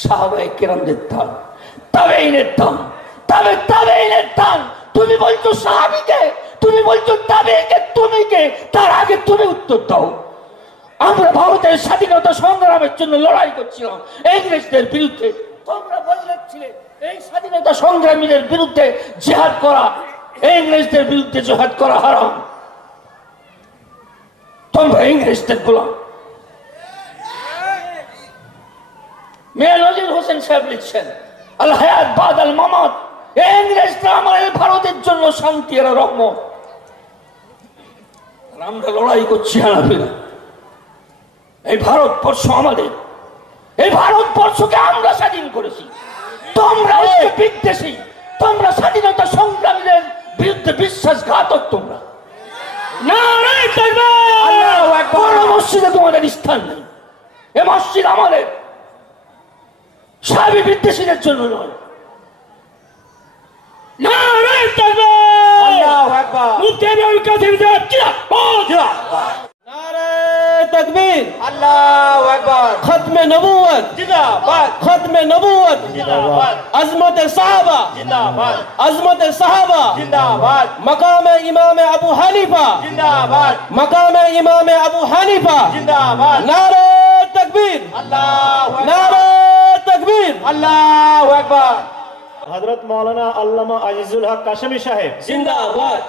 সাহাবায়ে কেরামদের দান, তাবেঈনের দান, তাবেঈনের দান। তুমি বলছো সাহাবীকে, তুমি বলছো তাবেঈকে, তুমি কে? তার আগে তুমি উত্তর দাও। আমরা ভারতের স্বাধীনতা সংগ্রামের জন্য লড়াই করছিলাম ইংরেজদের বিরুদ্ধে। তোমরা বলছিলে এই স্বাধীনতা সংগ্রামীদের বিরুদ্ধে জিহাদ করা, ইংরেজদের বিরুদ্ধে জিহাদ করা হারাম। তোমরা ইংরেজদের গোলাম। মিয়া নজির হোসেন সাহেব লিখছেন আল হায়াত বাদ আল মামাত, ইংরেজরা আমাদের ভারতের জন্য শান্তি আর রহমত। আমরা লড়াই করছি হানাফিরা। এই ভারতবর্ষ আমাদের, এই ভারতবর্ষকে আমরা স্বাধীন করেছি। তোমরা বিদ্বেষী, তোমরা স্বাধীনতা সংগ্রামীদের বিরুদ্ধে বিশ্বাসঘাতক। তোমরা কোন মসজিদে তোমাদের স্থান নেই। এ মসজিদ আমাদের, সাহাবী বিদ্বেষীদের জন্য নয়। तकबीर, अल्लाहु अकबर, खत्मे नबूवत जिंदाबाद, खत्मे नबूवत जिंदाबाद, अज़मत सहाबा जिंदाबाद, अज़मत सहाबा जिंदाबाद, मकाम इमाम अबू हनीफा जिंदाबाद, मकाम इमाम अबू हनीफा जिंदाबाद। नारे तकबीर, अल्लाहु अकबर, नारे तकबीर, अल्लाहु अकबर। हजरत मौलाना अल्लामा अजीजुल हक काशमी साहेब जिंदाबाद,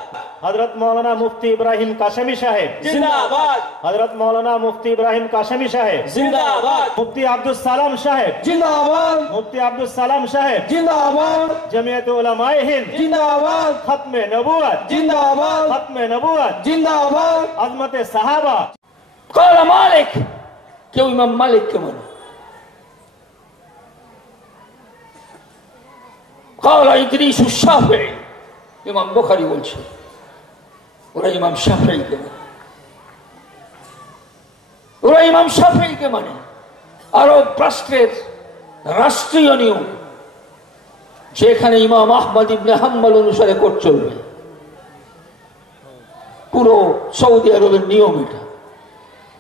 हजरत मौलाना मुफ्ती इब्राहिम काशमी साहेब जिंदाबाद, हजरत मौलाना मुफ्ती इब्राहिम काशमी साहेब जिंदाबाद, मुफ्ती अब्दुल सलाम साहेब जिंदाबाद, मुफ्ती अब्दुल सलाम साहेब जिंदाबाद, जमीयत उलमाए हिंद जिंदाबाद, खत्मे नबूवत जिंदाबाद, खत्मे नबूवत जिंदाबाद। अज़मत सहाबा। কালা মালিক, কেউ ইমাম মালিককে মানে। কালা ইদ্রিস শাফিঈ, ইমাম বুখারী বলছে ওরা ইমাম শাফিঈকে মানে, ওরা ইমাম শাফিঈকে মানে। আরব রাষ্ট্রের রাষ্ট্রীয় নিয়ম যেখানে ইমাম আহমদ ইবনে হাম্বল অনুসারে কোর্ট চলবে, পুরো সৌদি আরবের নিয়ম এটা।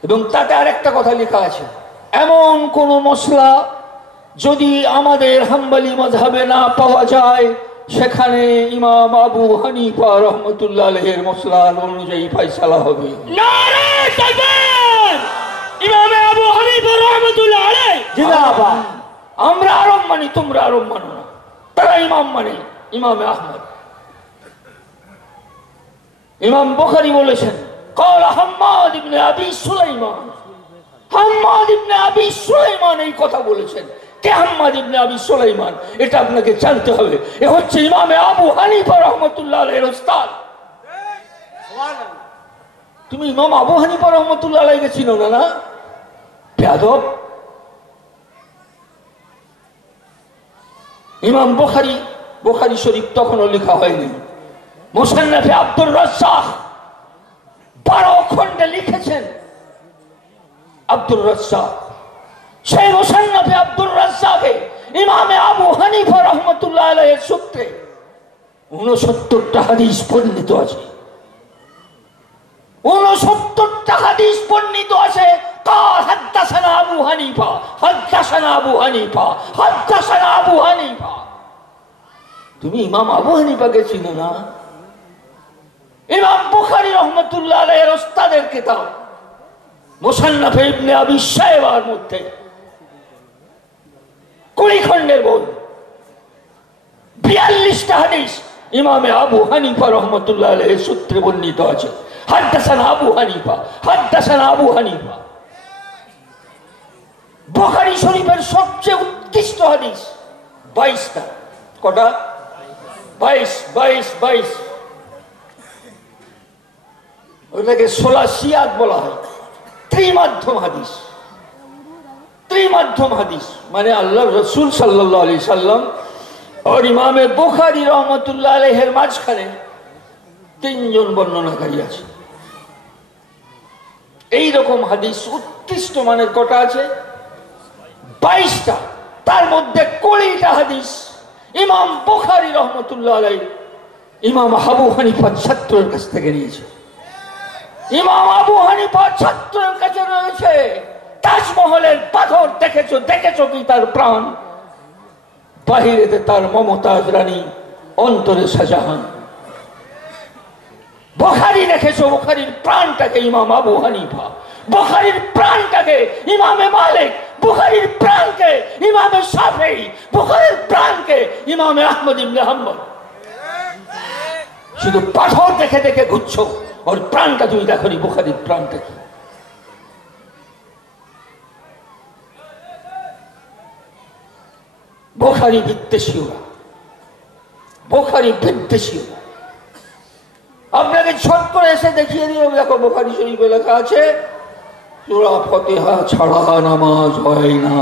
এবং তাতে আরেকটা কথা লেখা আছে, এমন কোন মশলা যদি আমাদের হাম্বলি মাযহাবে না পাওয়া যায়, সেখানে ইমাম আবু হানিফা রহমতুল্লাহ আলাইহির মশলা অনুযায়ী ফয়সালা হবে। नारे तकबीर, इमाम अबू हनीफा रहमतुल्लाह अलैह जिंदाबाद। আমরা আরব মানি, তোমরা আরব মানো না। তারা ইমাম মানে ইমাম আহমদ। ইমাম বুখারী বলেছেন قال حماد بن ابي سليمان, হাম্মাদ ইবনে আবি সুলাইমান এই কথা বলেছেন। কে হাম্মাদ ইবনে আবি সুলাইমান? এটা আপনাকে জানতে হবে। এ হচ্ছে ইমাম আবু হানিফা রহমতুল্লাহ আলাইহির উস্তাদ। তুমি ইমাম আবু হানিফা রহমতুল্লাহ আলাইহিকে চিনো না? না বেয়াদব। ইমাম বুখারী, বুখারী শরীফ তখনও লেখা হয়নি। মুসান্নাফে আব্দুর রাজ্জাক 12 খণ্ডে লিখেছেন আব্দুর রাজ্জাক। সেই মুসান্নাফে আব্দুর রাজ্জাকে ইমামে আবু হানিফা রহমতুল্লাহ আলাইহির সূত্রে 69টা হাদিস বর্ণিত আছে। 69টা হাদিস বর্ণিত আছে। قال حدثنا ابو حنيفه حدثنا ابو حنيفه حدثنا ابو حنيفه। তুমি ইমাম আবু হানিফাকে চিনো না? ইমাম বুখারী রহমতুল্লাহ আলাইহির উস্তাদের কিতাব মুসান্নাফে ইবনে আবি শায়বার মধ্যে 20 খণ্ডের বই, 42টা হাদিস ইমামে আবু হানিফা রহমতুল্লাহ আলাইহির সূত্রে বর্ণিত আছে। হাদদাসানা আবু হানিফা, হাদদাসানা আবু হানিফা। বুখারী শরীফের সবচেয়ে উৎকৃষ্ট হাদিস 22টা। কটা? 22। ওটাকে সোলাসিয়াত বলা হয়। ত্রিমাধ্যম হাদিস। ত্রিমাধ্যম হাদিস মানে আল্লাহ রসুল সাল্লাল্লাহু আলাইহি সাল্লাম আর ইমামে বুখারী রহমতুল্লাহ আলাইহির মাঝখানে 3 জন বর্ণনাকারী আছে। এইরকম হাদিস উৎকৃষ্ট মানের কটা আছে? 22টা। তার মধ্যে 20টা হাদিস ইমাম বুখারী রহমতুল্লাহ আলাইহি ইমাম আবু হানিফার ছাত্রের কাছ থেকে নিয়েছে। ইমাম আবু হানিফার ছাত্রের কাছে রয়েছে তাজমহলের পাথর দেখেছো, দেখেছো কি তার প্রাণ? বাহিরেতে তার মমতাজ রানী, অন্তরে শাহজাহান। বুখারী দেখেছো, বুখারীর প্রাণটাকে ইমাম আবু হানিফা, বুখারীর প্রাণটাকে ইমামে মালিক, বুখারীর প্রাণকে ইমামে শাফিঈ, বুখারীর প্রাণকে ইমামে আহমদ ইবনে হাম্বল। শুধু পাথর দেখে দেখে ঘুরছো, ওর প্রাণটা তুমি দেখোনি। বুখারীর প্রাণটা কি? বুখারী বিদ্বেষী, বুখারী বিদ্বেষী। আপনাকে ছোট করে এসে দেখিয়ে দিও, দেখো বুখারী শরীফে লেখা আছে সূরা ফাতিহা ছাড়া নামাজ হয় না।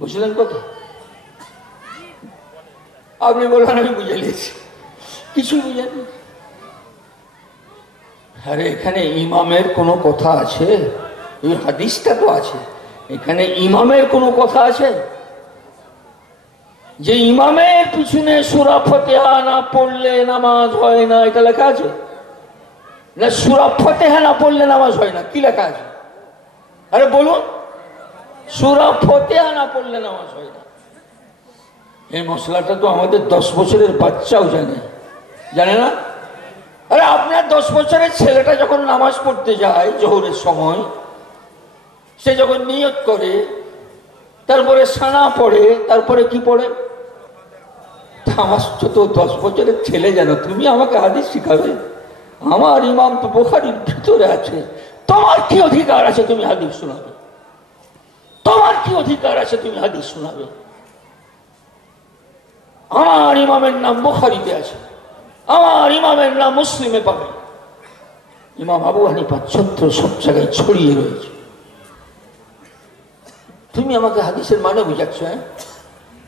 বুঝলেন কথা? আপনি বললেন আমি বুঝে নিয়েছি, কিছু বুঝেন। আরে এখানে ইমামের কোনো কথা আছে? এই হাদিসটা তো আছে, এখানে ইমামের কোনো কথা আছে? যে ইমামের পিছনে সূরা ফাতিহা না পড়লে নামাজ হয় না, এটা লেখা আছে? না সূরা ফাতিহা না পড়লে নামাজ হয় না, কি লেখা আছে? আরে বলুন, সূরা ফাতিহা না পড়লে নামাজ হয় না। এই মশলাটা তো আমাদের 10 বছরের বাচ্চাও জানে, জানে না? আরে আপনার 10 বছরের ছেলেটা যখন নামাজ পড়তে যায় জোহরের সময়, সে যখন নিয়ত করে, তারপরে সানা পড়ে, তারপরে কি পড়ে? আমার তো 10 বছরের ছেলে জানো, তুমি আমাকে হাদিস শিখাবে? আমার ইমাম তো বুখারীর ভিতরে আছে। তোমার কি অধিকার আছে তুমি হাদিস শোনাবে? তোমার কি অধিকার আছে তুমি হাদিস শোনাবে? আমার ইমামের নাম বুখারীতে আছে, আমার ইমামের নাম মুসলিমে পাবে। ইমাম আবু হানিফা ছত্র সব জায়গায় ছড়িয়ে রয়েছে। তুমি আমাকে হাদিসের মানে বুঝাচ্ছ?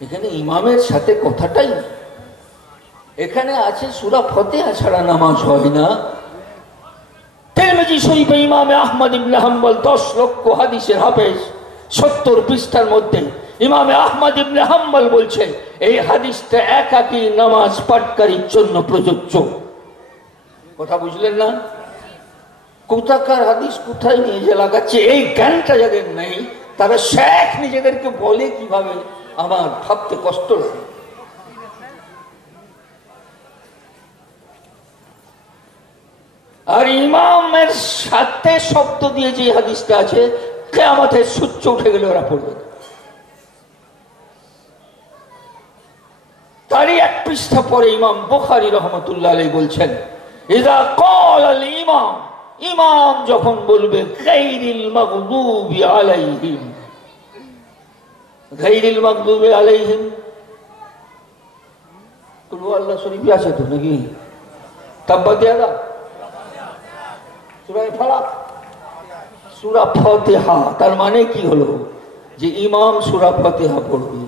এখানে ইমামের সাথে কথাটাই, এখানে আছে সূরা ফাতিহা ছাড়া নামাজ হয় না। তিরমিজি শরীফে ইমামে আহমদ ইবনে হাম্বল 10 লক্ষ হাদিসের হাফেজ, 70 পৃষ্ঠার মধ্যে ইমামে আহমদ ইবনে হাম্বল বলছেন এই হাদিসটা একাকী নামাজ পাঠকারীর জন্য প্রযোজ্য। কথা বুঝলেন না? কোথাকার হাদিস কোথায় নিয়ে যে লাগাচ্ছে, এই জ্ঞানটা যাদের নেই তারা শেখ নিজেদেরকে বলে কিভাবে, আমার ভাবতে কষ্ট লাগে। আর ইমামের সাথে শব্দ দিয়ে যে হাদিসটা আছে, কিয়ামতের সূর্য উঠে গেলে ওরা পড়বে। তারই 1 পৃষ্ঠা পরে ইমাম বুখারী রাহমাতুল্লাহ আলাইহি বলছেন, ইযা ক্বালা আল ইমাম, ইমাম যখন বলবে গায়রিল মাগদুবি আলাইহিম, গায়রিল মাগদুবি আলাইহিম কুল আল্লাহ শরীফে আছে তো নাকি? তাব্বাত ইয়াদা, সূরা ফালাক, সূরা ফাতিহা। তার মানে কি হলো? যে ইমাম সূরা ফাতিহা পড়বে।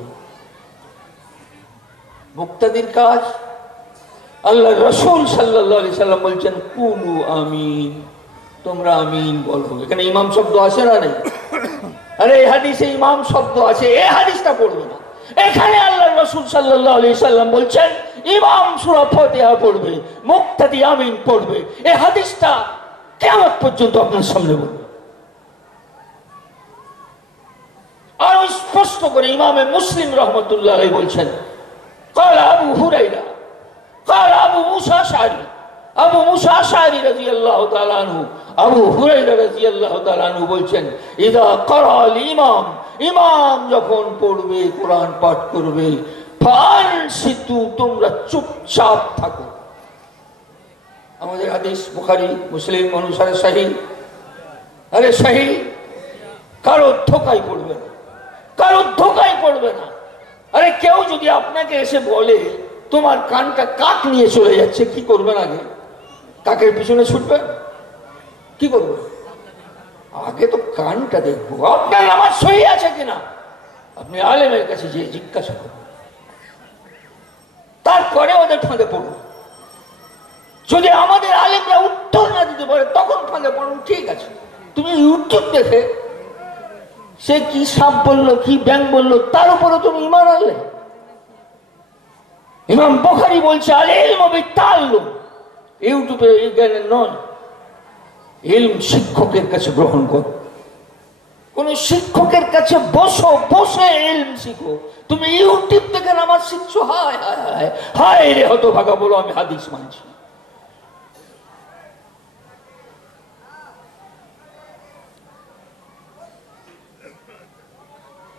মুক্তাদির কাজ, আল্লাহ রাসূল সাল্লাল্লাহু আলাইহি সাল্লাম বলছেন কুলু আমিন, তোমরা আমিন বলো। এখানে ইমাম শব্দ আছে না নেই? আরে এই হাদিসে ইমাম শব্দ আছে, এই হাদিসটা পড়বে না। এখানে আল্লাহ রাসূল সাল্লাল্লাহু আলাইহি সাল্লাম বলছেন ইমাম সূরা ফাতিহা পড়বে, মুক্তাদি আমিন পড়বে। এই হাদিসটা কিয়ামত পর্যন্ত আপনার সামনে বলবে। আর স্পষ্ট করে ইমামে মুসলিম রাহমাতুল্লাহ আলাইহি বলছেন قال أبو هريرة قال أبو موسى الأشعري, আবু মুসা আশআরী রাদিয়াল্লাহু তাআলা আনহু, আবু হুরায়রা রাদিয়াল্লাহু তাআলা আনহু বলছেন ইযা ক্বারাল ইমাম, ইমাম যখন পড়বে, কোরআন পাঠ করবে, ফানসিতু, তোমরা চুপচাপ থাকো। আমাদের হাদিস বুখারী মুসলিম অনুসারে সহিহ। আরে সহিহ, কারো ধোঁকায় পড়বে না, কারো ধোঁকায় পড়বে না। আরে কেউ যদি আপনাকে এসে বলে তোমার কানটা কাক নিয়ে চলে যাচ্ছে, কি করবেন? আগে কাকের পিছনে ছুটবেন? কি করবেন? আগে তো কানটা দেখবো আপনার নামাজ সহি আছে কিনা। আপনি আলেমের কাছে যে জিজ্ঞাসা করবেন, তারপরে ওদের ফাঁদে পড়ুন। যদি আমাদের আলেমরা উত্তর না দিতে পারে তখন ফাঁদে পড়ুন, ঠিক আছে। তুমি ইউটিউব দেখে সে কি সাপ বললো, কি ব্যাং বললো, তার উপরে তুমি ঈমান আনলে। ইমাম বুখারী বলছে আল ইলমু বিত্তাআল্লুম, ইউটিউবে এই জ্ঞানের নয়। ইলম শিক্ষকের কাছে গ্রহণ করো, কোন শিক্ষকের কাছে বসো, বসে ইলম শিখো। তুমি ইউটিউব থেকে নামাজ শিখছো, হায় হায় হায় হায় রে হতভাগা, বলো আমি হাদিস মানছি।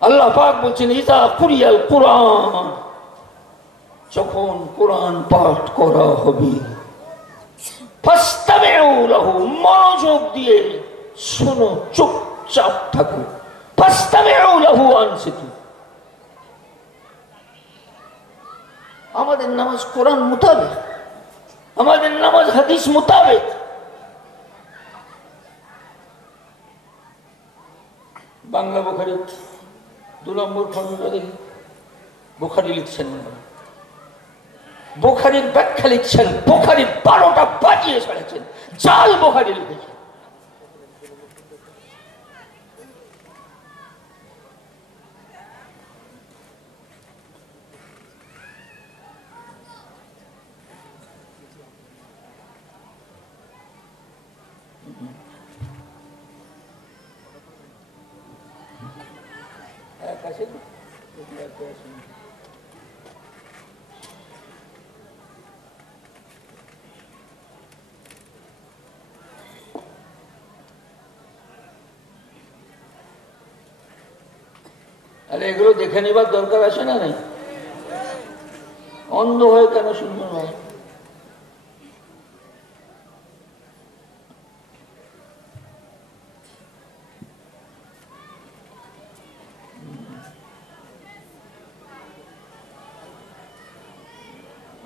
আল্লাহ পাক বলছেন ইজা কুরিয়াল কুরআন, যখন কোরআন পাঠ করা হবে, ফাসতামিউ লাহু, মনোযোগ দিয়ে শোনো, চুপচাপ থাকো। ফাসতামিউ লাহু আনসিতু। আমাদের নামাজ কোরআন মোতাবেক, আমাদের নামাজ হাদিস মোতাবেক। বাংলা বুখারী 2 নম্বর খণ্ডে বুখারী লিখছেন, বুখারীর ব্যাখ্যা লিখছেন, বুখারীর 12টা বাজিয়ে ছাড়েছেন, জাল বুখারী লিখেছেন। আরে এগুলো দেখে নিবার দরকার আছে না? নাই, অন্ধ হয়ে কেন শুনবো না?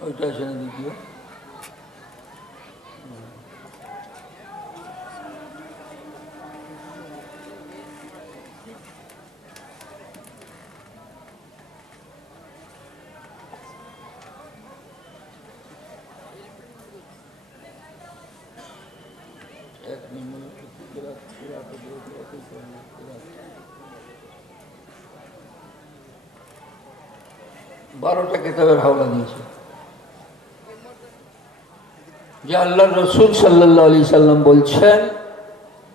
ওইটা আছে না দ্বিতীয়? বারোটা কিতাবের হাওলা দিয়েছে যে আল্লাহর রাসূল সাল্লাল্লাহু আলাইহি সাল্লাম বলছেন,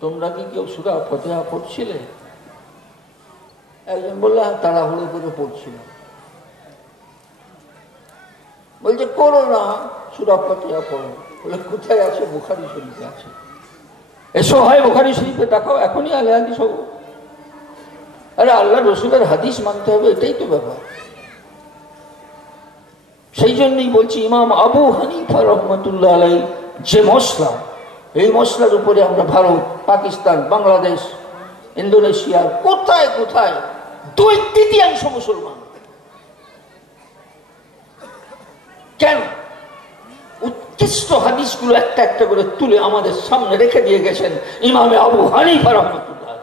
তোমরা কি কেউ সূরা ফাতিহা পড়ছিলে? একজন বলল তাড়াহুড়ো করে পড়ছিল। বলছে করো না, সূরা ফাতিহা পড়ো। বলে কোথায় আছে? বুখারী শরীফে আছে। এসো, হয় বুখারী শরীফে দেখাও, এখনই আলে হাদিস হবো। আরে আল্লাহর রাসূলের হাদিস মানতে হবে, এটাই তো ব্যাপার। সেই জন্যই বলছি ইমাম আবু হানিফা রহমতুল্লাহ আলাইহি যে মসলা, এই মসলার উপরে আমরা ভারত, পাকিস্তান, বাংলাদেশ, ইন্দোনেশিয়ার কোথায় কোথায় 2/3 মুসলমান। কেন? উৎকৃষ্ট হাদিসগুলো একটা একটা করে তুলে আমাদের সামনে রেখে দিয়ে গেছেন ইমামে আবু হানিফা রহমতুল্লাহ।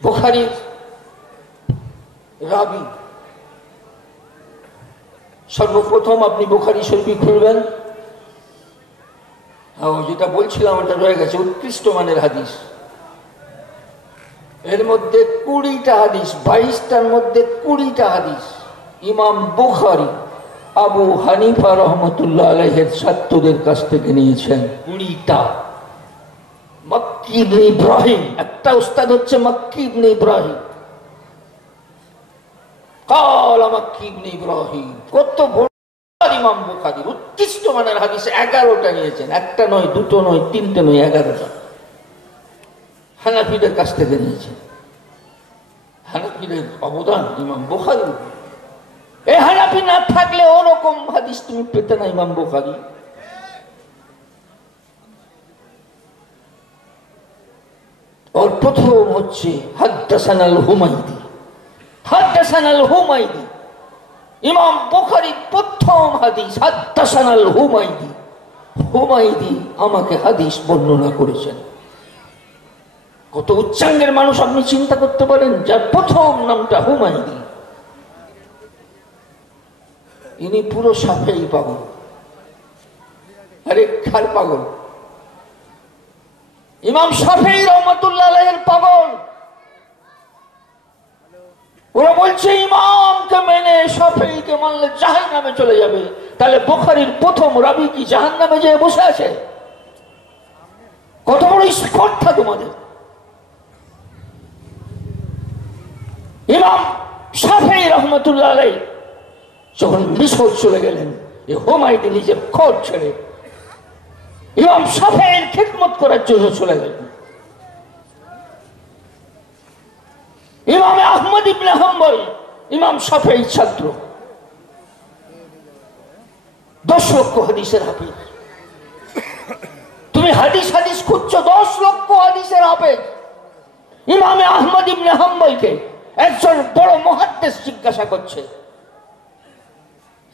বুখারীর রাবি, সর্বপ্রথম আপনি বুখারী শরীফ খুলবেন, যেটা বলছিলাম ওটা রয়ে গেছে, উৎকৃষ্ট মানের হাদিস। এর মধ্যে 20টা হাদিস, 22টার মধ্যে 20টা হাদিস ইমাম বুখারী আবু হানিফা রহমতুল্লাহ আলাইহির ছাত্রদের কাছ থেকে নিয়েছেন। 20টা। মক্কি ইবনে ইব্রাহিম, একটা উস্তাদ হচ্ছে মক্কি ইবনে ইব্রাহিম। কালা মক্কি ইবনে ইব্রাহিম, কত বড় ইমাম বুখারী, উৎকৃষ্ট মানের হাদিস 11টা নিয়েছেন। একটা নয়, দুটো নয়, তিনটে নয়, 11টা। হানাফিদের কাছ থেকে নিয়েছেন। হানাফিদের অবদান ইমাম বুখারী। এই হানাফি না থাকলে ওরকম হাদিস তুমি পেতে না ইমাম বুখারী। ওর প্রথম হচ্ছে হাদদাসানাল হুমায়দি। হাদদাসানাল হুমায়দি, ইমাম বুখারীর প্রথম হাদিস হাদদাসানাল হুমায়দি। হুমায়দি আমাকে হাদিস বর্ণনা করেছেন। কত উচ্চাঙ্গের মানুষ আপনি চিন্তা করতে পারেন, যার প্রথম নামটা হুমায়দি। ইনি পুরো শাফেঈ পাগল। আরে কার পাগল? ইমাম শাফেঈ রহমাতুল্লাহ আলাইহির পাগল। ওরা বলছে ইমামকে মেনে শাফেঈকে মানলে জাহান্নামে চলে যাবে। তাহলে বুখারীর প্রথম রাবি কি জাহান্নামে যেয়ে বসে আছে? কত বড় স্পর্ধা তোমাদের! ইমাম শাফিঈ রাহমাতুল্লাহ আলাইহি যখন মিশর চলে গেলেন, এই হুমায়ুন নিজের কোর্ট ছেড়ে ইমাম শাফিঈর খিদমত করার জন্য চলে গেলেন। ইমাম আহমদ ইবনে হাম্বল ইমাম শাফিঈর ছাত্র, 10 লক্ষ হাদিসের হাফেজ। তুমি হাদিস হাদিস খুঁজছো, 10 লক্ষ হাদিসের হাফেজ ইমাম আহমদ ইবনে হাম্বলকে একজন বড় মুহাদ্দিস জিজ্ঞাসা করছে,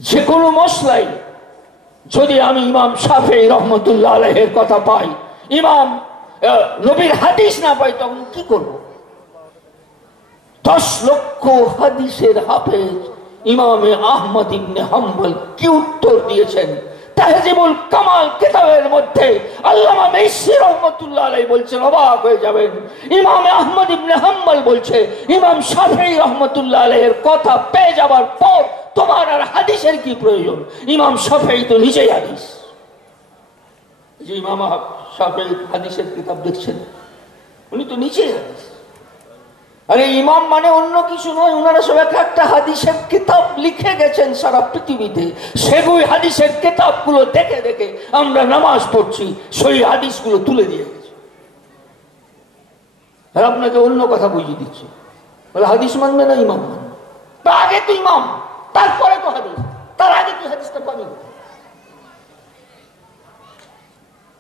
যে কোনো মসলাই যদি আমি ইমাম শাফিঈ রহমতুল্লাহ আলাইহির কথা পাই, ইমাম নবীর হাদিস না পাই, তখন কি করব? 10 লক্ষ হাদিসের হাফেজ ইমাম আহমদ ইবনে হাম্বল কি উত্তর দিয়েছেন? তাহজিবুল কামাল কিতাবের মধ্যে আল্লামা মিশরি রাহমাতুল্লাহ আলাইহি বলছেন, অবাক হয়ে যাবেন। ইমাম আহমদ ইবনে হাম্বল বলছে, ইমাম শাফিঈ রাহমাতুল্লাহ আলাইহির কথা পেয়ে যাবার পর তোমার আর হাদিসের কি প্রয়োজন? ইমাম শাফিঈ তো নিজেই হাদিস। যে ইমাম শাফিঈ হাদিসের কিতাব দেখছেন, উনি তো নিজেই হাদিস। আরে ইমাম মানে অন্য কিছু নয়, ওনারা সব একটা হাদিসের কিতাব লিখে গেছেন সারা পৃথিবীতে। সেগুলো হাদিসের কিতাবগুলো দেখে দেখে আমরা নামাজ পড়ছি, সেই হাদিসগুলো তুলে দিয়ে গেছে। আর আপনাকে অন্য কথা বুঝিয়ে দিচ্ছে, বলে হাদিস মানবে না, ইমাম মানবে। তা আগে তো ইমাম, তারপরে তো হাদিস, তার আগে তুই হাদিসটা পাবি।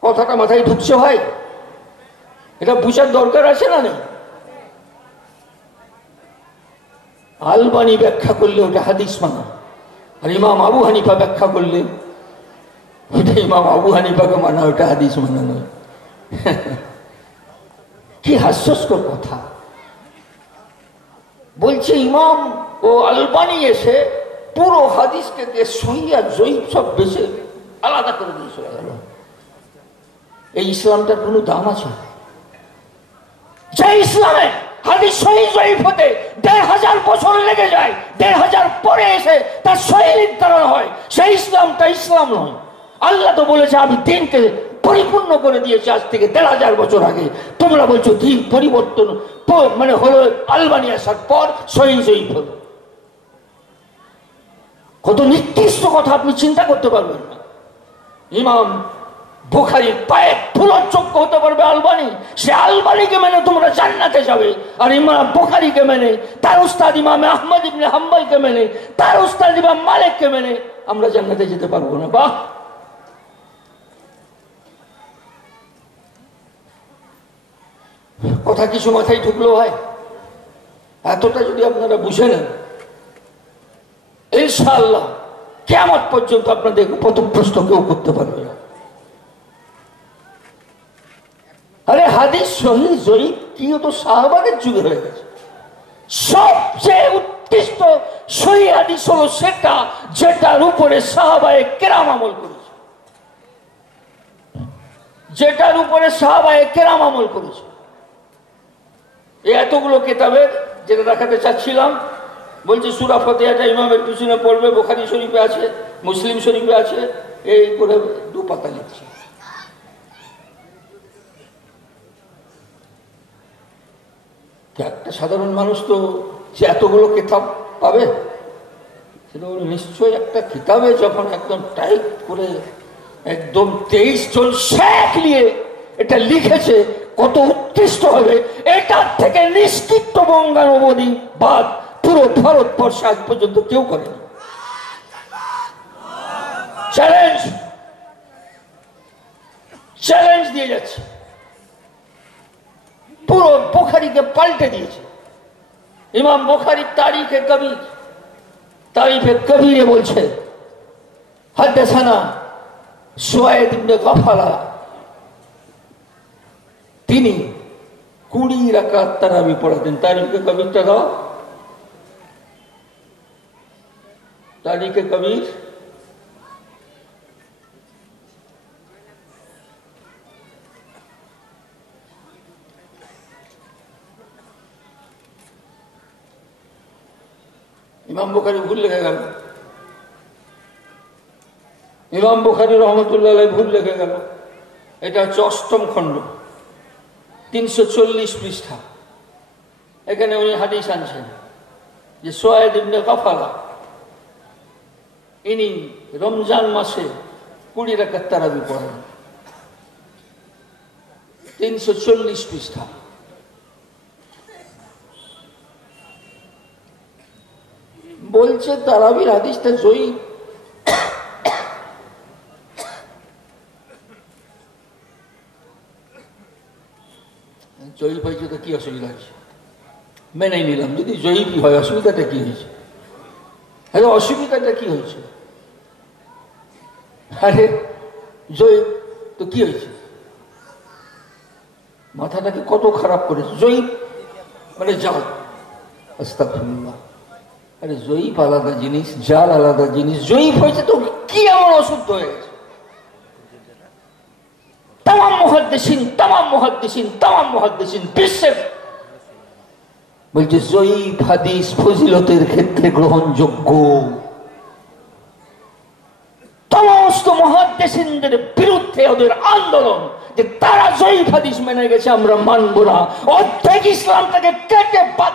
কথাটা মাথায় ঢুকছে ভাই? এটা বুঝার দরকার আছে না নেই? আলবানি ব্যাখ্যা করলে ওটা হাদিস মানা, আর ইমাম আবু হানিফা ব্যাখ্যা করলে ওটা ইমাম আবু হানিফাকে মানা, ওটা হাদিস মানা নয়। কি হাস্যস্কর কথা! বলছে ইমাম ও আলবানি এসে পুরো হাদিসকে সহিহ আর জয়ীফ সব বেছে আলাদা করে দিয়ে চলে গেল। এই ইসলামটার কোনো দাম আছে? যে ইসলামে হাদিস সহিহ জয়ীফ হতে ১৫০০ বছর লেগে যায়, ১৫০০ পরে এসে তার সহিহ নির্ধারণ হয়, সেই ইসলামটা ইসলাম নয়। আল্লাহ তো বলেছে আমি দিনকে পরিপূর্ণ করে দিয়েছি আজ থেকে ১৫০০ বছর আগে। তোমরা বলছো দিন পরিবর্তন মানে হলো আলবানি আসার পর সহিহ জয়ীফ হলো। কত নিকৃষ্ট কথা আপনি চিন্তা করতে পারবেন না। ইমাম বুখারীর পায়ে ধুলোর যোগ্য হতে পারবে আলবানি? সে আলবানিকে মেনে তোমরা জান্নাতে যাবে, আর ইমাম বুখারীকে মেনে, তার উস্তাদ ইমাম আহমদ ইবনে হাম্বলকে মেনে, তার উস্তাদ ইমাম মালিককে মেনে আমরা জান্নাতে যেতে পারবো না। বাহ! কথা কিছু মাথায় ঢুকলো ভাই? এতটা যদি আপনারা বুঝে নেন, ইনশাআল্লাহ কিয়ামত পর্যন্ত আপনাদের পথভ্রষ্ট কেউ করতে পারবে না। আরে হাদিস সহিহ জয়ীফ কি তো সাহাবাদের যুগে হয়ে গেছে। সবচেয়ে উৎকৃষ্ট সহিহ হাদিস হলো সেটা যেটার উপরে সাহাবায়ে কেরাম আমল করেছে, যেটার উপরে সাহাবায়ে কেরাম আমল করেছে। এই এতগুলো কিতাবের যেটা দেখাতে চাচ্ছিলাম, বলছি সূরা ফাতিহাটা ইমামের পিছনে পড়বে, বুখারী শরীফে আছে, মুসলিম শরীফে আছে, এই করে 2 পাতা লিখছি। একটা সাধারণ মানুষ তো সে এতগুলো কিতাব পাবে? সেটা নিশ্চয়ই একটা কিতাবে যখন একদম টাইপ করে একদম 23 জন শেখ নিয়ে এটা লিখেছে, কত উৎকৃষ্ট হবে। এটার থেকে নিষ্কৃত বঙ্গানুবাদী বাদ পুরো ভারতবর্ষে আজ পর্যন্ত কেউ করেনি। চ্যালেঞ্জ চ্যালেঞ্জ দিয়ে যাচ্ছে। পুরো বুখারীকে পাল্টে দিয়েছে। ইমাম বুখারী তারিখে কবিরে বলছে, হাদাসানা সুয়াইদ ইবনে গাফালা, তিনি 20 রাকাত তারাবি পড়াতেন। তারিখে কবিরটা দাও, তারিখে কবির ইমাম বুখারী ভুল লেগে গেল। ইমাম বুখারী রহমতুল্লাহ আলাইহি ভুল লিখে গেল। এটা হচ্ছে 8ম খণ্ড, 340 পৃষ্ঠা। এখানে উনি হাদিস আনছেন যে সুয়াইদ ইবনে গাফালা ইনি রমজান মাসে 20 রাকাত তারাবি পড়েন। 340 পৃষ্ঠা। বলছে তারাবির হাদিসটা জয়ী। জয়ীফ হয়েছে তো কি অসুবিধা আছে, মেনে নিলাম। যদি জয়ীফই হয় অসুবিধাটা কি হয়েছে? আরে অসুবিধাটা কি হয়েছে? আরে জয়ীফ তো কি হয়েছে? মাথাটাকে কত খারাপ করেছে। জয়ীফ মানে জাল। আস্তাগফিরুল্লাহ। আরে জয়ীফ আলাদা জিনিস, জাল আলাদা জিনিস। জয়ীফ হয়েছে তো কি এমন অশুদ্ধ হয়ে গেছে? তামাম মুহাদ্দিসিন বিশ্বের বলছে জয়ীফ হাদিস ফজিলতের ক্ষেত্রে গ্রহণযোগ্য। সমস্ত মুহাদ্দিসিনদের বিরুদ্ধে ওদের আন্দোলন যে তারা জয়ীফ হাদিস মেনে গেছে, আমরা মানব না। অর্ধেক ইসলামটাকে কেটে বাদ।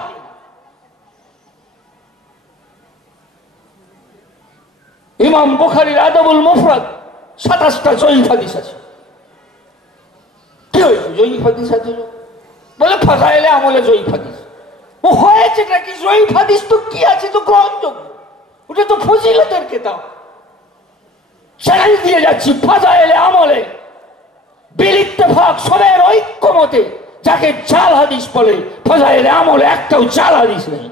ইমাম বুখারীর আদবুল মুফরাদ 27টা জয়ীফ হাদিস আছে। কি হয়েছে? জয়ীফ হাদিস আছে বলে ফাজাইলে আমলে জয়ীফ হাদিস। ও হয়েছে নাকি? জয়ীফ হাদিস তো কি আছে, তো গ্রহণযোগ্য। ওটা তো ফজিলতের কিতাব। চ্যালেঞ্জ দিয়ে যাচ্ছি, ফাজাইলে আমলে বিল ইত্তেফাক সবের ঐক্যমতে যাকে জাল হাদিস বলে, ফাজাইলে আমলে একটাও জাল হাদিস নেই।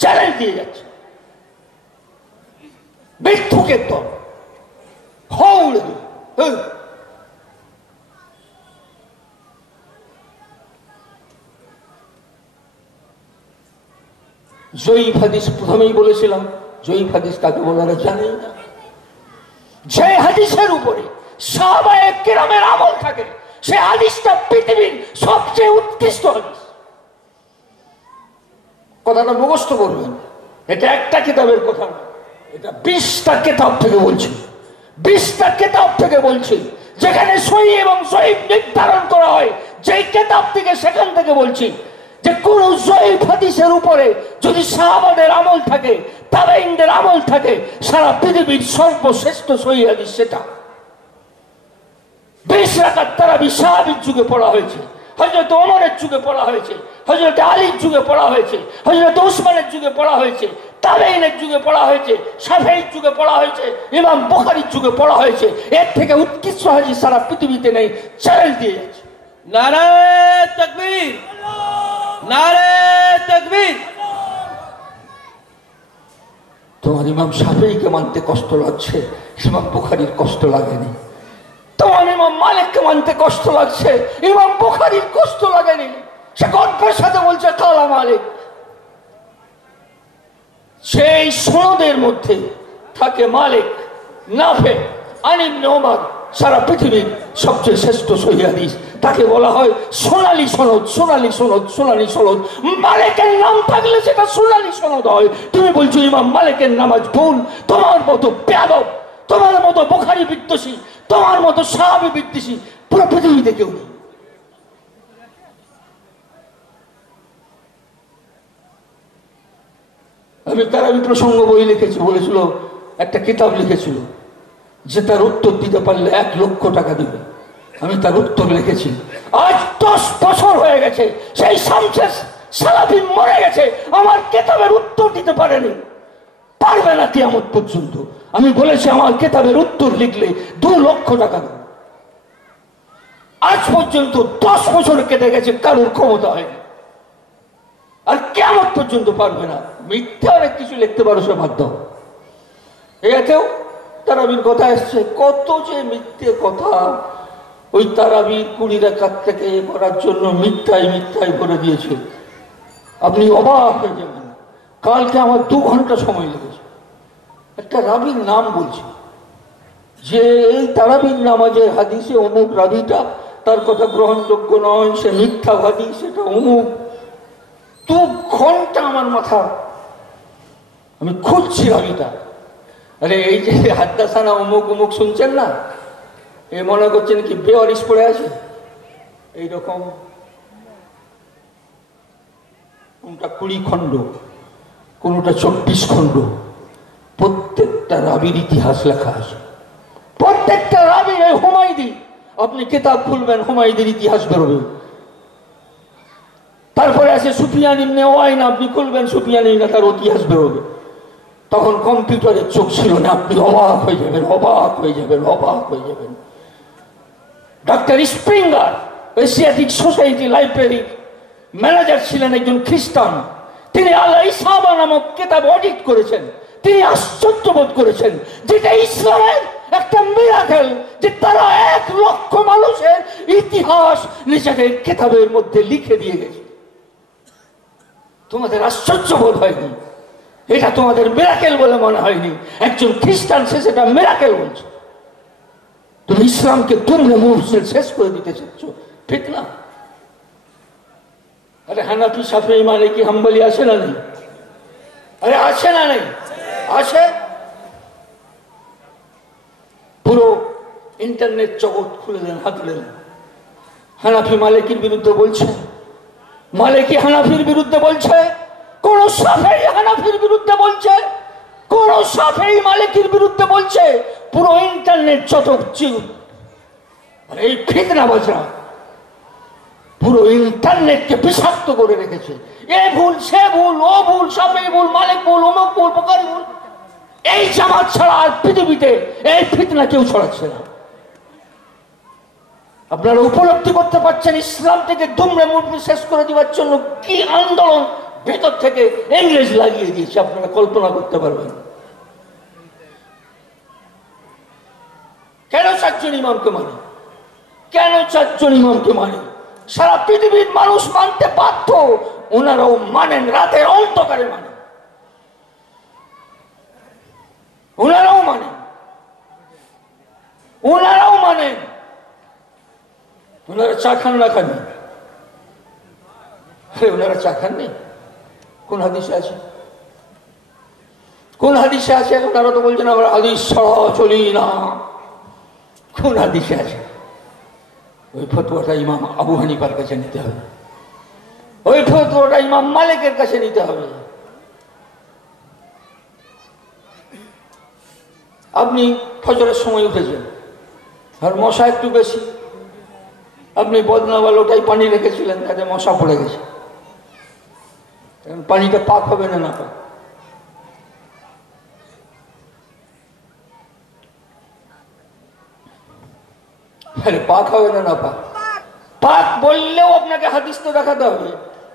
চ্যালেঞ্জ দিয়ে যাচ্ছে। মৃত্যুকের দল হৌড়ে জয়ীফ হাদিস প্রথমেই বলেছিলাম, জয়ীফ হাদিস তাকে বলারা জানেই না। যে হাদিসের উপরে সাহাবায়ে কেরামের আমল থাকে, সে হাদিসটা পৃথিবীর সবচেয়ে উৎকৃষ্ট হাদিস। কথাটা মুখস্থ করবেন। এটা একটা কিতাবের কথা না, এটা 20টা কিতাব থেকে বলছি। 20টা কিতাব থেকে বলছি, যেখানে সহিহ এবং জয়ীফ নির্ধারণ করা হয়। যেই কিতাব থেকে, সেখান থেকে বলছি যে কোন জয়ীফ হাদিসের উপরে যদি সাহাবাদের আমল থাকে, তাবেঈনদের আমল থাকে, সারা পৃথিবীর সর্বশ্রেষ্ঠ সহিহ হাদিস সেটা। 20 রাকাত তারাবি সাহাবীর যুগে পড়া হয়েছে, হযরত ওমরের যুগে পড়া হয়েছে, হযরত আলীর যুগে পড়া হয়েছে, হযরত ওসমানের যুগে পড়া হয়েছে, তাবেঈনের যুগে পড়া হয়েছে, শাফিঈর যুগে পড়া হয়েছে, ইমাম বুখারীর যুগে পড়া হয়েছে। এর থেকে উৎকৃষ্ট হাদিস সারা পৃথিবীতে নেই। চ্যালেঞ্জ দিয়ে যাচ্ছে। নারায়ে তাকবীর, নারায়ে তাকবীর। তোমার ইমাম শাফিঈকে মানতে কষ্ট লাগছে, ইমাম বুখারীর কষ্ট লাগেনি। তোমার ইমাম মালিককে মানতে কষ্ট লাগছে, ইমাম বুখারীর কষ্ট লাগেনি। সে গর্বের সাথে বলছে কালা মালিক। সেই সনদের মধ্যে থাকে মালিক, নাফে, আন ইবনে ওমর, সারা পৃথিবীর সবচেয়ে শ্রেষ্ঠ সহিহ হাদিস। তাকে বলা হয় সোনালী সনদ, সোনালী সনদ, সোনালী সনদ। মালিকের নাম থাকলে সেটা সোনালী সনদ হয়। তুমি বলছো ইমাম মালিকের নামাজ ভুল। তোমার মতো বেয়াদব, তোমার মতো বুখারী বিদ্বেষী, তোমার মতো সাহাবী বিদ্বেষী পুরো পৃথিবীতে কেউ নেই। আমি তারাবি প্রসঙ্গ বই লিখেছি, বলেছিল একটা কিতাব লিখেছিল যে তার উত্তর দিতে পারলে 1 লক্ষ টাকা দিবে। আমি তার উত্তর লিখেছি। আজ 10 বছর হয়ে গেছে, সেই শামসের সালাফি মরে গেছে, আমার কিতাবের উত্তর দিতে পারেনি, পারবে না কিয়ামত পর্যন্ত। আমি বলেছি আমার কিতাবের উত্তর লিখলে 2 লক্ষ টাকা দেব। আজ পর্যন্ত 10 বছর কেটে গেছে, কারোর ক্ষমতা হয়নি, আর কিয়ামত পর্যন্ত পারবে না। মিথ্যা অনেক কিছু লিখতে পারো, সে বাধ্য। এতেও তারাবির কথা এসছে, কত যে মিথ্যে কথা। ওই তারাবির 20 রাকাত থেকে করার জন্য মিথ্যায় মিথ্যায় করে দিয়েছে। আপনি অবাক হয়ে যাবেন। কালকে আমার 2 ঘন্টা সময় লেগেছে। একটা রাবির নাম বলছে যে এই তারাবির নামাজের হাদিসে অমুক রাবিটা, তার কথা গ্রহণযোগ্য নয়, সে মিথ্যাবাদী, সেটা অমুক। 2 ঘন্টা আমার মাথা, আমি খুঁজছি রাবিটা। আরে এই যে হাদ্দাসানা অমুক অমুক শুনছেন না, এ মনে করছেন কি বেওয়ারিশ পড়ে আছে? এইরকম কোনটা 20 খণ্ড, কোনটা 24 খণ্ড, প্রত্যেকটা রাবির ইতিহাস লেখা আছে। প্রত্যেকটা রাবির হুমায়ুদি, আপনি কিতাব খুলবেন হুমায়ুদির ইতিহাস বেরোবে। তারপরে আছে সুফিয়ান ইবনে ওয়াইনা, আপনি খুলবেন সুফিয়ান ইবনে তার ইতিহাস বেরোবে। তখন কম্পিউটারের চোখ ছিল না, আপনি অবাক হয়ে যাবেন, অবাক হয়ে যাবেন, অবাক হয়ে যাবেন। ডক্টর স্প্রিঙ্গার এশিয়াটিক সোসাইটি লাইব্রেরির ম্যানেজার ছিলেন একজন খ্রিস্টান। তিনি আল ইসাবা নামক কিতাব অডিট করেছেন। তিনি আশ্চর্য বোধ করেছেন যেটা ইসলামের একটা মিরাকেল, যে তারা 1 লক্ষ মানুষের ইতিহাস নিজেদের কিতাবের মধ্যে লিখে দিয়ে গেছে। তোমাদের আশ্চর্য বোধ হয়নি? এটা তোমাদের মিরাকেল বলে মনে হয়নি? একজন খ্রিস্টান সে সেটা মিরাকেল বলছে। তুমি ইসলামকে তুমরে মুহূর্তে শেষ করে দিতে চাচ্ছ, ঠিক না? আরে হানাফি শাফিঈ মালিকি হাম্বলি আছে না নেই? আরে আছে না নেই? আছে। পুরো ইন্টারনেট জগৎ খুলে দেন, হাতলেন। হানাফি মালিকির বিরুদ্ধে বলছে, মালিকি হানাফির বিরুদ্ধে বলছে, কোন শাফিঈ হানাফির বিরুদ্ধে বলছে, কোন শাফিঈ মালিকির বিরুদ্ধে বলছে। পুরো ইন্টারনেট যত এই ফিতনাবাজরা পুরো ইন্টারনেটকে বিষাক্ত করে রেখেছে। এ ভুল, সে ভুল, ও ভুল, শাফিঈ ভুল, মালিক ভুল, অমুক ভুল, বুখারী ভুল। এই জামাত ছাড়া আর পৃথিবীতে এই ফিতনা কেউ ছড়াচ্ছে না। আপনারা উপলব্ধি করতে পারছেন ইসলাম থেকে দুমড়ে মুচড়ে শেষ করে দেওয়ার জন্য কি আন্দোলন ভেতর থেকে ইংরেজ লাগিয়ে দিয়েছে, আপনারা কল্পনা করতে পারবেন। কেন 4 জন ইমামকে মানে? কেন 4 জন ইমামকে মানে? সারা পৃথিবীর মানুষ মানতে বাধ্য, ওনারাও মানেন, রাতের অন্ধকারে মানেন, ওনারাও মানেন, ওনারাও মানেন। ওনারা চা খান না খান? ওনারা চা খাননি? কোন হাদিসে আছে? কোন হাদিসে আছে? ওনারা তো বলছেন আমরা হাদিস ছাড়া চলি না। কোন হাদিসে আছে? ওই ফতোয়াটা ইমাম আবু হানিফার কাছে নিতে হবে, ওই ফতোয়াটা ইমাম মালিকের কাছে নিতে হবে। আপনি ফজরের সময় উঠেছেন আর মশা একটু বেশি, আপনি বদনাওয়াল ওটাই পানি রেখেছিলেন, তাতে মশা পড়ে গেছে। পানিটা পাক হবে না? না পাক। আরে পাক হবে না? না পাক। পাক বললেও আপনাকে হাদিস তো দেখাতে হবে।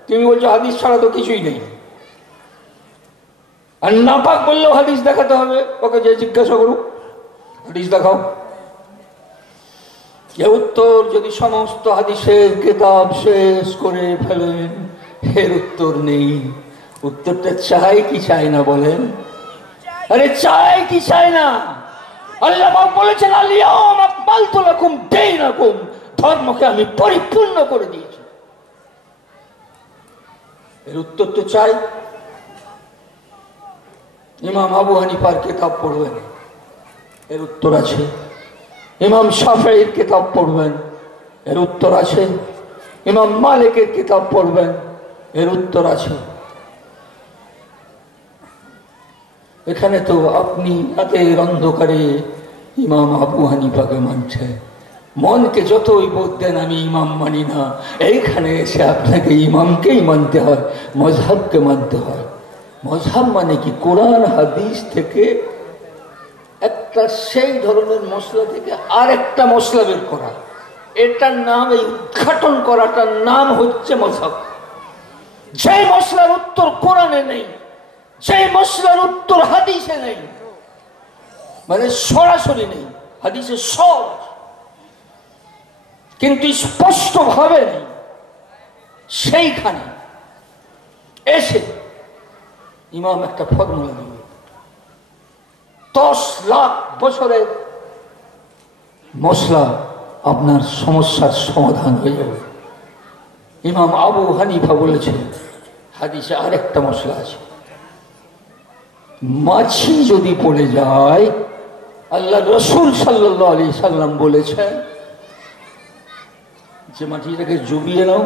তুমি বলছো হাদিস ছাড়া তো কিছুই নেই। আর না পাক বললেও হাদিস দেখাতে হবে। ওকে যে জিজ্ঞাসা করুক হাদিস দেখাও। এ উত্তর যদি সমস্ত হাদিসের কিতাব শেষ করে ফেলেন, এর উত্তর নেই। উত্তরটা চাই কি চাই না বলেন? আরে চাই কি চাই না? আল্লাহ পাক বলেছেন আল-ইয়াওমা আকমালতু লাকুম দীনাকুম, ধর্মকে আমি পরিপূর্ণ করে দিয়েছি। এর উত্তর তো চাই। ইমাম আবু হানিফার কিতাব পড়বেন, এর উত্তর আছে। ইমাম শাফিঈর কিতাব পড়বেন, এর উত্তর আছে। ইমাম মালিকের কিতাব পড়বেন, এর উত্তর আছে। এখানে তো আপনি রাতের অন্ধকারে ইমাম আবু হানিফাকে মানছেন। মনকে যতই বোধ দেন আমি ইমাম মানি না, এইখানে এসে আপনাকে ইমামকেই মানতে হয়, মজহাবকে মানতে হয়। মজহাব মানে কি? কোরআন হাদিস থেকে একটা সেই ধরনের মশলা থেকে আরেকটা মশলা বের করা, এটার নাম, এই উদ্ঘাটন করাটার নাম হচ্ছে মজহাব। যে মশলার উত্তর কোরআনে নেই, যে মশলার উত্তর হাদিসে নেই, মানে সরাসরি নেই, হাদিসে সব কিন্তু স্পষ্ট ভাবে নেই, সেইখানে এসে ইমাম একটা ফর্মুলা দিবে, 10 লাখ বছরের মশলা আপনার সমস্যার সমাধান হয়ে যাবে। ইমাম আবু হানিফা বলেছেন হাদিসে আরেকটা মশলা আছে, মাছি যদি পড়ে যায়, আল্লাহ রসুল সাল্লাল্লাহু আলাইহি সাল্লাম বলেছেন যে মাটিটাকে ডুবিয়ে নাও,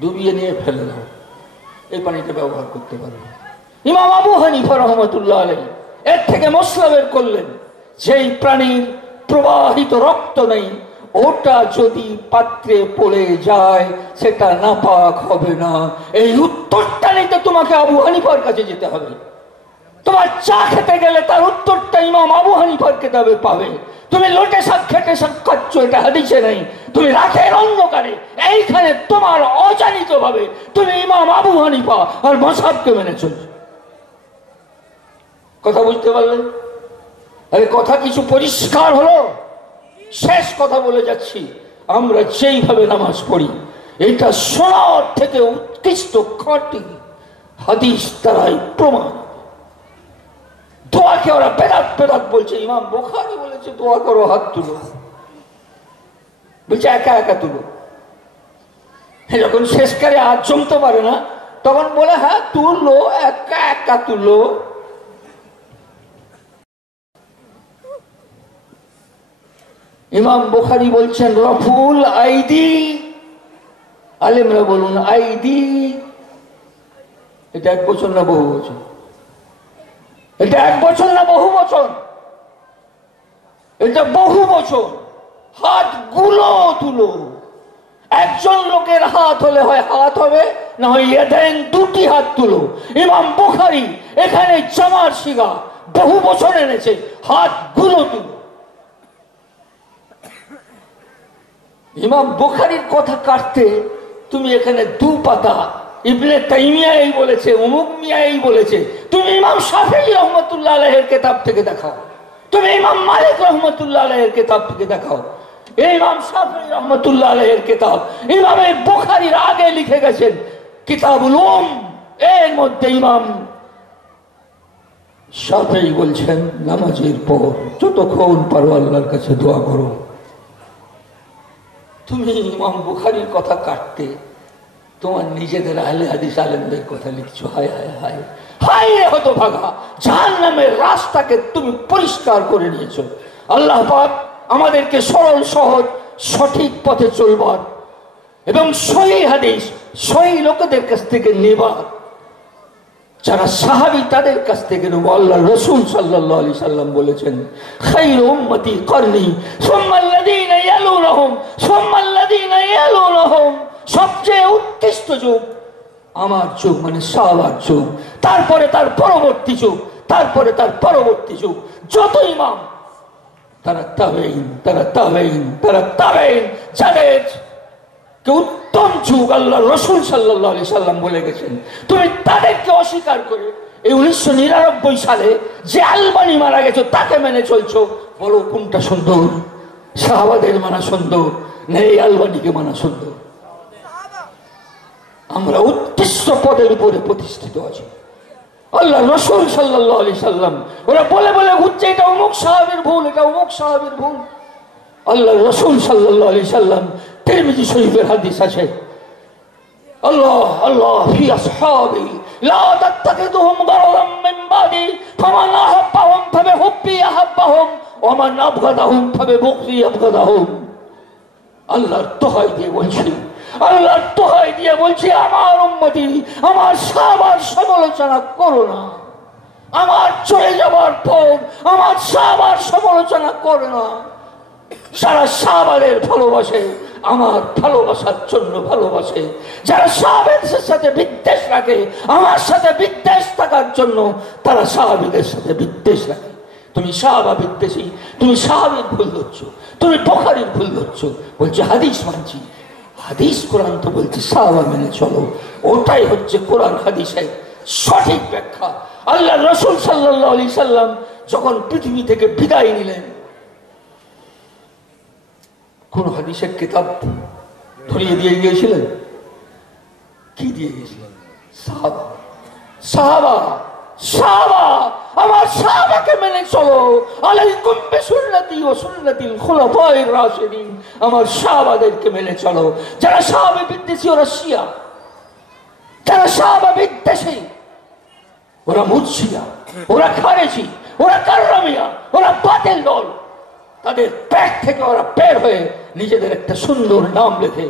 ডুবিয়ে নিয়ে ফেলে দাও, এই পানিটা ব্যবহার করতে পারবে। ইমাম আবু হানিফা রহমতুল্লাহ আলাইহি এর থেকে মসলা বের করলেন, যেই প্রাণীর প্রবাহিত রক্ত নেই, ওটা যদি পাত্রে পড়ে যায় সেটা নাপাক হবে না। এই উত্তরটা নিতে তোমাকে আবু হানিফার কাছে যেতে হবে। তোমার চা খেতে গেলে তার উত্তরটা ইমাম আবু হানিফার কিতাবে পাবে। তুমি লোটে শাক খেটে শাক খাচ্ছ, এটা হাদিসে নেই। তুমি রাতের অন্ধকারে এইখানে তোমার অজানিত ভাবে তুমি ইমাম আবু হানিফা আর মাযহাবকে মেনে চলছো। কথা বুঝতে পারলেন? আরে কথা কিছু পরিষ্কার হলো? শেষ কথা বলে যাচ্ছি, আমরা যেইভাবে নামাজ পড়ি এটা শোনার থেকে উৎকৃষ্ট খাঁটি হাদিস দ্বারাই প্রমাণ। দোয়াকে ওরা বেদাত বেদাত বলছে। ইমাম বুখারী বলেছে দোয়া করো, হাত তুলো, বলছে একা একা তুলো। যখন শেষকারে হাত জমতে পারে না তখন বলে হ্যাঁ তুলো, একা একা তুলো। ইমাম বুখারী বলছেন রফুল আইদি, আলেমরা বলুন আইদি, এটা এক বছর না বহু বছর? এটা এক বছর না বহু বছর? এটা বহু বছর। হাত গুলো তুলো। একজন লোকের হাত হলে হয় হাত হবে, না হয় ইয়াদাইন, দুটি হাত তুলো। ইমাম বুখারী এখানে জামার শিগা বহু বছর এনেছে, হাত গুলো তুলো। ইমাম বুখারীর কথা কাটতে তুমি এখানে দু পাতা ইবনে তাইমিয়া এই বলেছে, অমুক মিয়া এই বলেছে, তুমি ইমাম শাফিঈ রহমাতুল্লাহ আলাইহির কিতাব থেকে দেখাও, তুমি ইমাম মালিক রহমাতুল্লাহ আলাইহির কিতাব থেকে দেখাও। এই ইমাম শাফিঈ রহমাতুল্লাহ আলাইহির কিতাব ইমাম বুখারীর আগে লিখে গেছেন কিতাবুল এর মধ্যে ইমাম শাফিঈ বলছেন নামাজের পর যতক্ষণ পারো আল্লাহর কাছে দোয়া করো। তুমি ইমাম বুখারীর কথা কাটতে তোমার নিজেদের আহলে হাদিস আলেমদের কথা লিখছো। হায় হায় হায় হায় রে হতভাগা, জাহান্নামের রাস্তাকে তুমি পরিষ্কার করে নিয়েছো। আল্লাহ পাক আমাদেরকে সরল সহজ সঠিক পথে চলবার এবং সহিহ হাদিস সহিহ লোকেদের কাছ থেকে নেবার, যারা সাহাবী তাদের কাছ থেকে নেব। আল্লাহ রাসূল সাল্লাল্লাহু আলাইহি সাল্লাম বলেছেন খায়রু উম্মতি করনি সুম্মা আল্লাযীনা ইয়ালুনহুম সুম্মা আল্লাযীনা ইয়ালুনহুম, সবচেয়ে উৎকৃষ্ট যুগ আমার যুগ, মানে সাহাবার যুগ, তারপরে তার পরবর্তী যুগ, তারপরে তার পরবর্তী যুগ। যত ইমাম তারা তাবেঈন, তারা তাবেঈন, তারা তাবেঈন, যাদের উত্তম যুগ আল্লাহ রাসূল সাল্লাল্লাহু আলাইহি সাল্লাম বলে গেছেন। তুমি তাদেরকে অস্বীকার করে এই 1999 সালে যে আলবানি মারা গেছে তাকে মেনে চলছো। বলো কোনটা সুন্দর? সাহাবাদের মানা সুন্দর না এই আলবানিকে মানা সুন্দর? আমরা উৎকৃষ্ট পদের উপরে প্রতিষ্ঠিত আছি। আল্লাহ রাসূল সাল্লাল্লাহু আলাইহি সাল্লাম ওরা বলে বলে ঘুরছে এটা অমুক সাহাবীর ভুল, এটা অমুক সাহাবীর ভুল। আল্লাহ রাসূল সাল্লাল্লাহু আলাইহি সাল্লাম তিরমিজি শরীফের হাদিস আছে আল্লাহ আল্লাহ ফি আসহাবি লা তাত্তাখিযুহুম গারাদাম মিন বাদি ফামান আহাব্বাহুম ফাবিহুব্বি আহাব্বাহুম ওয়া মান আবগাদাহুম ফাবিবুগযি আবগাদাহুম। আল্লাহর দোহাই দিয়ে বলছি, আল্লাহর দোহাই দিয়ে বলছি, আমার উম্মতি আমার সাহাবার সমালোচনা করো না। আমার চলে যাবার পর আমার সাহাবার সমালোচনা করো না। যারা সাহাবাদের ভালোবাসে আমার ভালোবাসার জন্য ভালোবাসে, যারা সাহাবাদের সাথে বিদ্বেষ রাখে আমার সাথে বিদ্বেষ থাকার জন্য তারা সাহাবীদের সাথে বিদ্বেষ রাখে। তুমি সাহাবা বিদ্বেষী, তুমি সাহাবীর ভুল ধরছ, তুমি বুখারীর ভুল ধরছ। বলছে হাদিস মানছি, হাদিস কোরআন তো বলছে সাহাবা মেনে চলো, ওটাই হচ্ছে কোরআন হাদিসের সঠিক ব্যাখ্যা। আল্লাহ রাসূল সাল্লাল্লাহু আলাইহি সাল্লাম যখন পৃথিবী থেকে বিদায় নিলেন, কোন হাদিসের কিতাব ধরিয়ে দিয়ে গিয়েছিলেন? কি দিয়ে গিয়েছিলেন? সাহাবা, সাহাবা, সাহাবা। আমার সাহাবাকে মেনে চলো। আলাইকুম বিসুন্নতি ওয়া সুন্নাতিল খুলাফায়ে রাশিদিন। আমার সাহাবাদেরকে মেনে চলো। যারা সাহাবা বিদ্বেষী ওরা শিয়া, যারা সাহাবা বিদ্বেষী ওরা মুর্শিয়া, ওরা খারেজি, ওরা কাররামিয়া, ওরা বাতিল দল। তাদের পেট থেকে ওরা বের হয়ে নিজেদের একটা সুন্দর নাম লিখে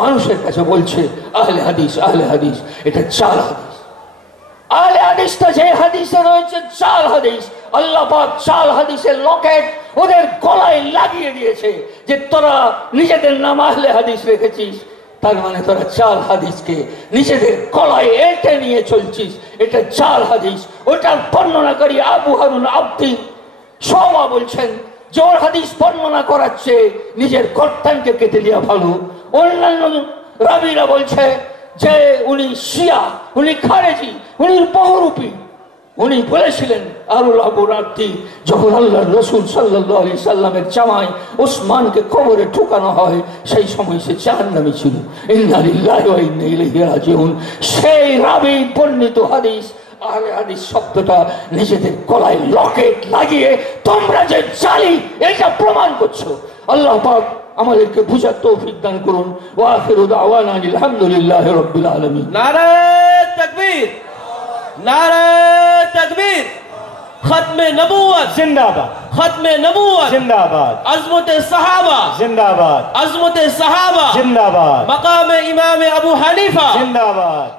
মানুষের কাছে বলছে আহলে হাদিস, আহলে হাদিস। এটা জাল হাদিস। আহলে হাদিসটা যে হাদিসে রয়েছে জাল হাদিস। আল্লাহ পাক জাল হাদিসের লকেট ওদের গলায় লাগিয়ে দিয়েছে যে তোরা নিজেদের নাম আহলে হাদিস রেখেছিস, তার মানে তোরা জাল হাদিসকে নিজেদের গলায় এঁটে নিয়ে চলছিস। এটা জাল হাদিস। ওটার বর্ণনাকারী আবু হারুন আব্দি সবা বলছেন যে ওর হাদিস বর্ণনা করাচ্ছে নিজের গর্দানকে কেটে দেওয়া ভালো। অন্যান্য রাবিরা বলছে যে উনি শিয়া, উনি খারেজি, উনি বহুরূপী। উনি বলেছিলেন আরুল আবুর আব্দি যখন আল্লাহ রসুল সাল্লাল্লাহু আলাইহি সাল্লামের জামায় ওসমানকে কবরে ঠুকানো হয় সেই সময় সে জাহান্নামী ছিল। ইন্না লিল্লাহি ওয়া ইন্না ইলাইহি রাজিউন। সেই রাবি বর্ণিত হাদিস আহলে হাদিস শব্দটা নিজেদের গলায় লকেট লাগিয়ে তোমরা যে জালি এটা প্রমাণ করছো। আল্লাহ পাক আমাদেরকে বুঝার তৌফিক দান করুন। ওয়া আখিরু দাওয়ানা আলহামদুলিল্লাহি রাব্বিল আলামিন। नारे तकबीर, नारे तकबीर। खत्म नबूवत जिंदाबाद, खत्म नबूवत जिंदाबाद, अज़मत सहाबा जिंदाबाद, अज़मत सहाबा जिंदाबाद, मकाम इमाम अबू हनीफा जिंदाबाद।